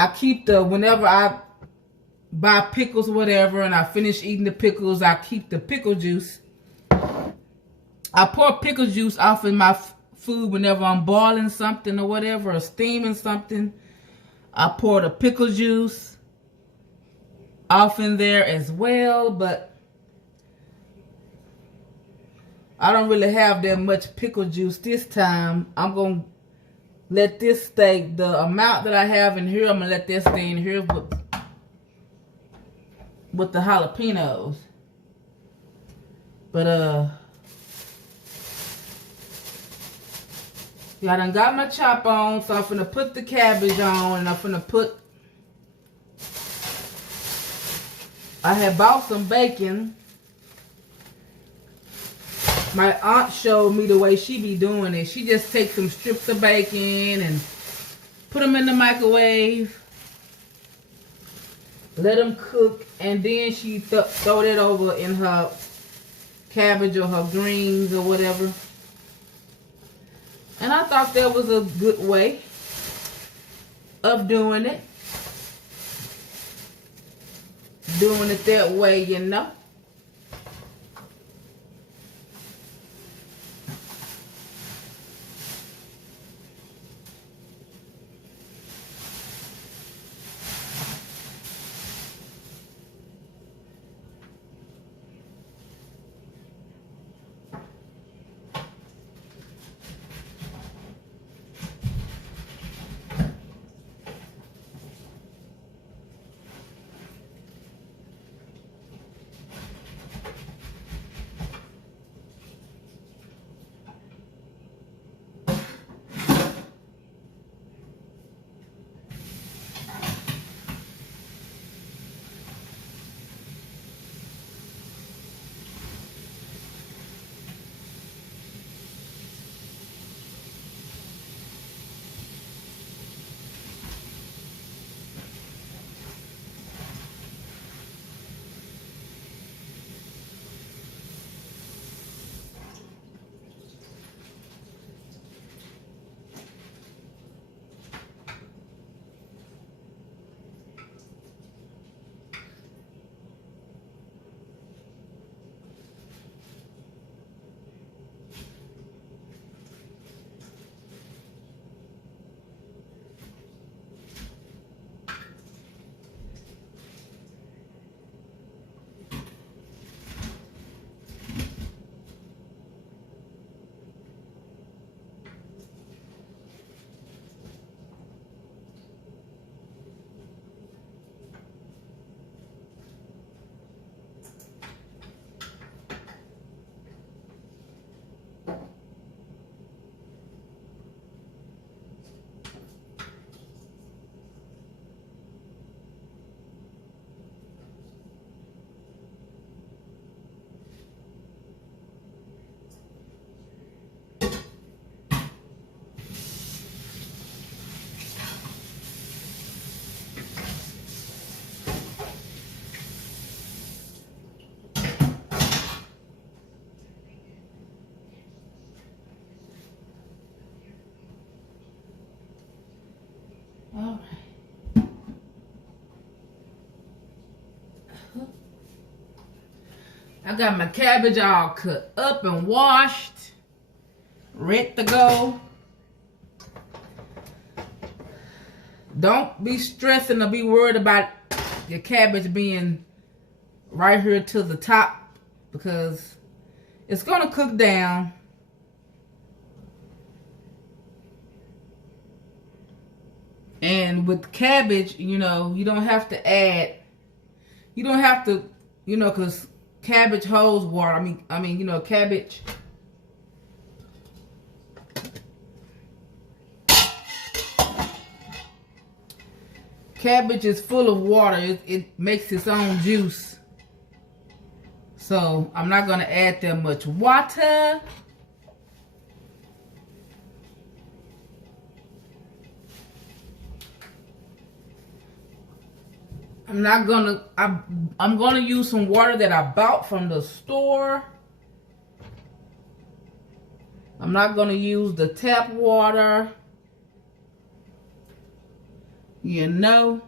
I keep whenever I buy pickles or whatever and I finish eating the pickles, I keep the pickle juice. I pour pickle juice off in my food whenever I'm boiling something or whatever, or steaming something. I pour the pickle juice off in there as well, but I don't really have that much pickle juice this time. I'm going to let this stay, the amount that I have in here, I'm going to let this stay in here with the jalapenos. But, yeah, I done got my chop on, so I'm finna put the cabbage on, and I'm finna put, I had bought some bacon. My aunt showed me the way she be doing it. She just takes some strips of bacon and put them in the microwave, let them cook, and then she throw that over in her cabbage or her greens or whatever. And I thought that was a good way of doing it. Doing it that way, you know. All right. I got my cabbage all cut up and washed, ready to go. Don't be stressing or be worried about your cabbage being right here to the top, because it's going to cook down. And with cabbage, you know, you don't have to add, you don't have to, you know, because cabbage holds water. I mean, you know, cabbage. Cabbage is full of water. It makes its own juice. So I'm not going to add that much water. I'm not gonna, I'm gonna use some water that I bought from the store. I'm not gonna use the tap water. You know.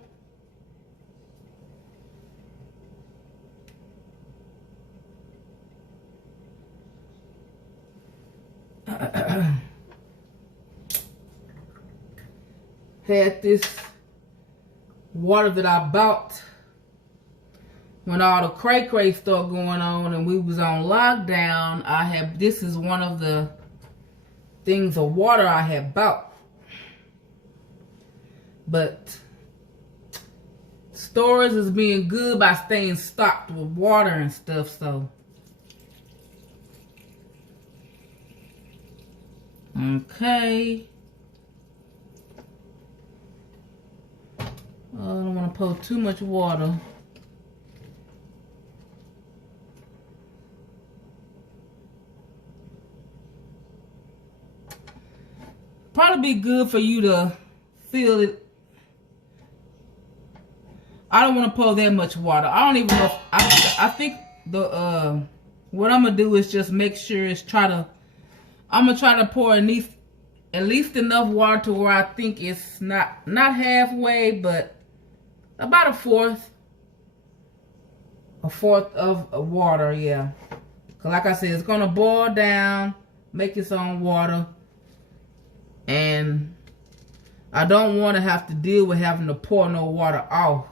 Had this water that I bought when all the cray-cray stuff going on and we was on lockdown. This is one of the things of water I had bought. But storage is being good by staying stocked with water and stuff, so. Okay. I don't want to pour too much water. Probably be good for you to feel it. I don't want to pour that much water. I don't even know if, I think the what I'm gonna do is just make sure I'm gonna try to pour at least enough water to where I think it's not halfway, but about a fourth of water, yeah. Cause like I said, it's gonna boil down, make its own water, and I don't want to have to deal with having to pour no water off.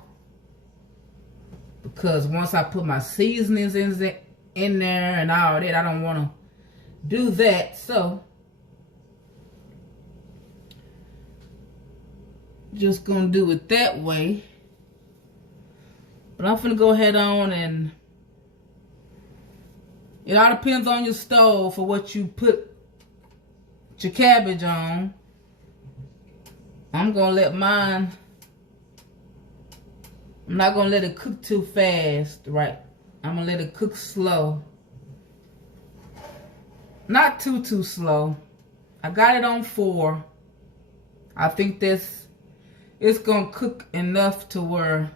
Because once I put my seasonings in there and all that, I don't want to do that. So just gonna do it that way. But I'm gonna go ahead on, and it all depends on your stove for what you put your cabbage on. I'm gonna let mine, I'm not gonna let it cook too fast, right? I'm gonna let it cook slow. Not too slow. I got it on 4. I think it's gonna cook enough to where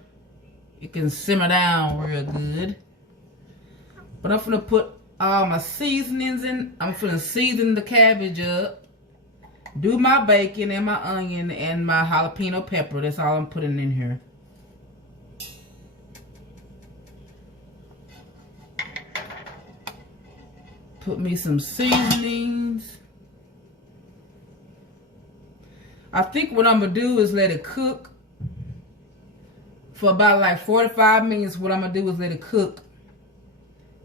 it can simmer down real good. But I'm gonna put all my seasonings in. I'm gonna season the cabbage up, do my bacon and my onion and my jalapeno pepper. That's all I'm putting in here. Put me some seasonings. I think what I'm gonna do is let it cook for about like 45 minutes. What I'm gonna do is let it cook,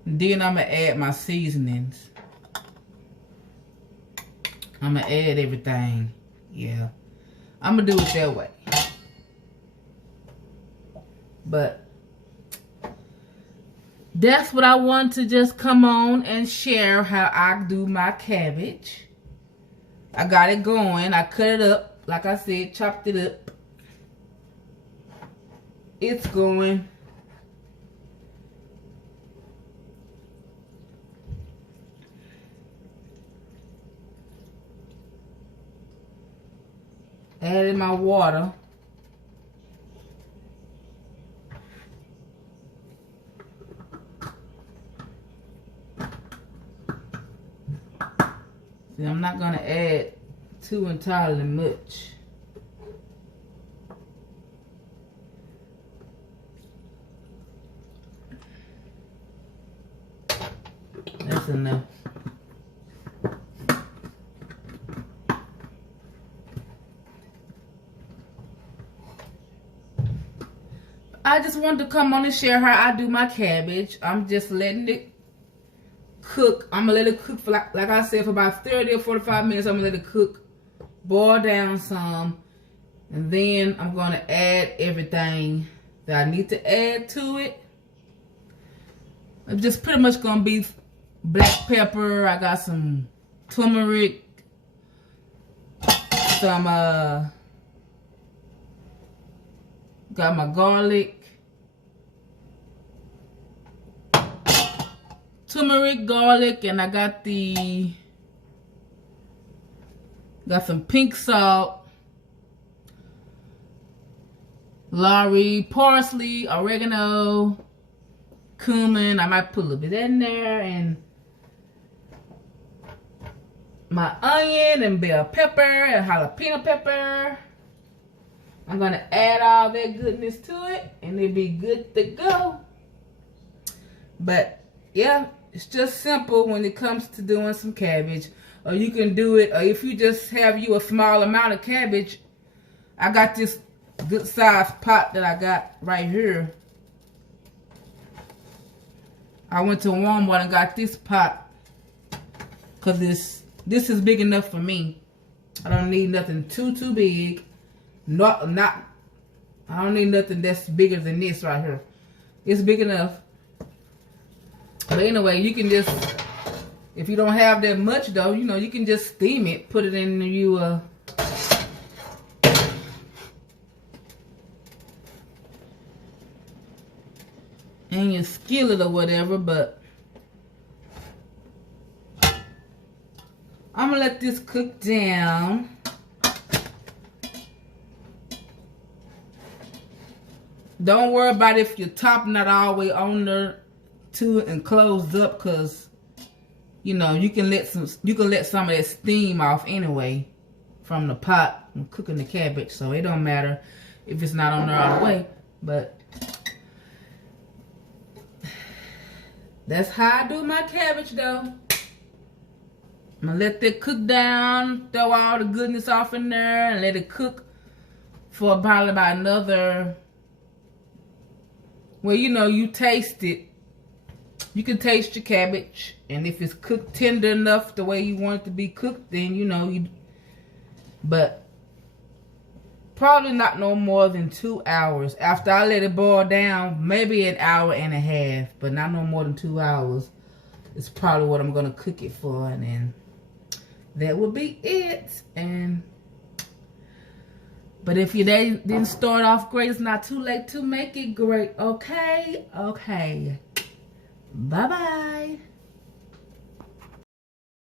and then I'm gonna add my seasonings. I'm gonna add everything. Yeah, I'm gonna do it that way. But that's what I want to just come on and share how I do my cabbage. I got it going. I cut it up. Like I said, chopped it up. It's going. Added my water. See, I'm not going to add too entirely much. That's enough. I just wanted to come on and share how I do my cabbage. I'm just letting it cook. I'm gonna let it cook for like I said, for about 30 or 45 minutes. I'm gonna let it cook, boil down some, and then I'm gonna add everything that I need to add to it. It's just pretty much gonna be black pepper. I got some turmeric, some got my garlic, turmeric, garlic, and I got some pink salt, Lorry, parsley, oregano, cumin. I might put a little bit in there, and my onion and bell pepper and jalapeno pepper. I'm going to add all that goodness to it, and it'll be good to go. But, yeah, it's just simple when it comes to doing some cabbage. Or you can do it, or if you just have you a small amount of cabbage, I got this good sized pot that I got right here. I went to Walmart and got this pot because this is big enough for me. I don't need nothing too big. I don't need nothing that's bigger than this right here. It's big enough. But anyway, you can just, if you don't have that much though, you know, you can just steam it, put it in you in your skillet or whatever. But I'm gonna let this cook down. Don't worry about if your top not all the way on there to it and closed up, cause you know you can let some of that steam off anyway from the pot and cooking the cabbage, so it don't matter if it's not on there all the way. But that's how I do my cabbage though. I'm gonna let that cook down, throw all the goodness off in there, and let it cook for probably about another, well, you know, you taste it. You can taste your cabbage, and if it's cooked tender enough the way you want it to be cooked, then you know but probably not no more than 2 hours. After I let it boil down, maybe an hour and a half, but not no more than 2 hours. It's probably what I'm gonna cook it for, and then that will be it. But if your day didn't start off great, it's not too late to make it great. Okay? Okay. Bye-bye.